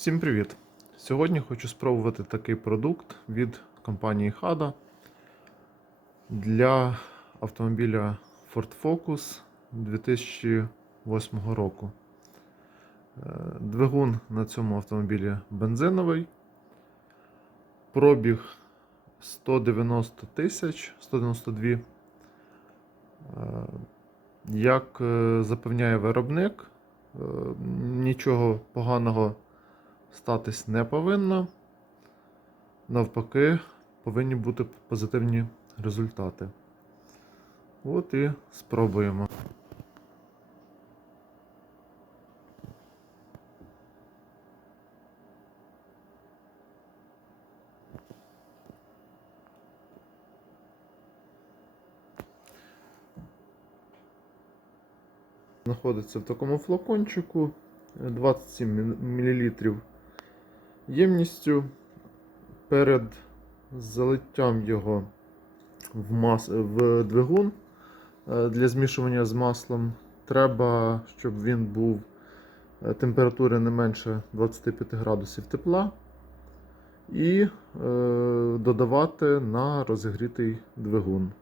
Всім привіт! Сьогодні хочу спробувати такий продукт від компанії Hada для автомобіля Ford Focus 2008 року. Е, Двигун на цьому автомобілі бензиновий. Пробіг 190 тисяч 192. Е, Як е, запевняє виробник, нічого поганого статись не повинно. Навпаки, повинні бути позитивні результати. От і спробуємо. Знаходиться в такому флакончику 27 мл ємністю. Перед залиттям його в, мас... в двигун е, для змішування з маслом треба, щоб він був е, температури не менше 25 градусів тепла. І е, додавати на розігрітий двигун.